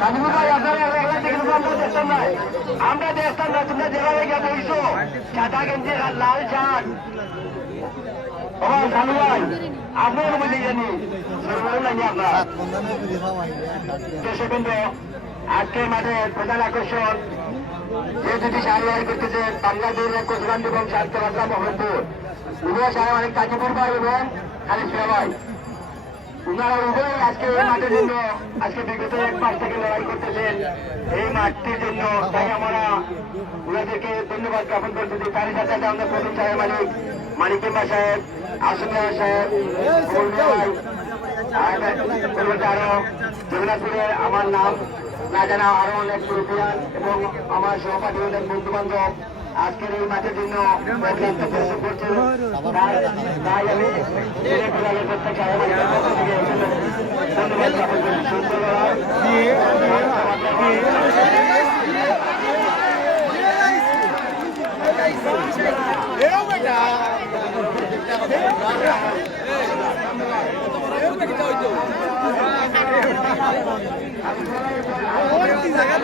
কাজীপুর ভাই আপনারা এলাকা থেকে আমরা দেখতাম না, আমরা দেখতাম না। তোমরা যেভাবে গিয়ে বইছো সাদা গেঞ্জি লাল শার্ট, ও সালু ভাই আপনার বুঝে জানি নাই আপনার দর্শকবৃন্দ। আজকে মাঠের প্রধান আকর্ষণ যে দুটি সারি করতেছে বাংলাদেশ কোচগঞ্জ এবং শান্তিবাংলা মোহাম্মদপুর, উভয় সারা মানে কাজীপুর ভাই এবং খালিশিয়া ভাই, উনারা উভয় আজকে এই মাঠের জন্য আজকে বিগত 1 মাস থেকে লড়াই করতেছেন এই মাঠটির জন্য। তাই আমরা উনাদেরকে ধন্যবাদ জ্ঞাপন করতেছি। তারই সাথে সাথে আমাদের প্রথম সাহেব মানিকিম্বা সাহেব, আসমিয়া সাহেব, ভাই, আরো জগন্নাথপুরের আমার নাম না জানা আরো অনেক মুরব্বিয়ান এবং আমার সহপাঠী অনেক বন্ধু বান্ধব আজকের এই মাঠের জন্য অত্যন্ত পরিশ্রম করছে। তাই আমি প্রত্যেক সাহেবের পক্ষ থেকে ধন্যবাদ জ্ঞাপন করছি। সুন্দর জায়গা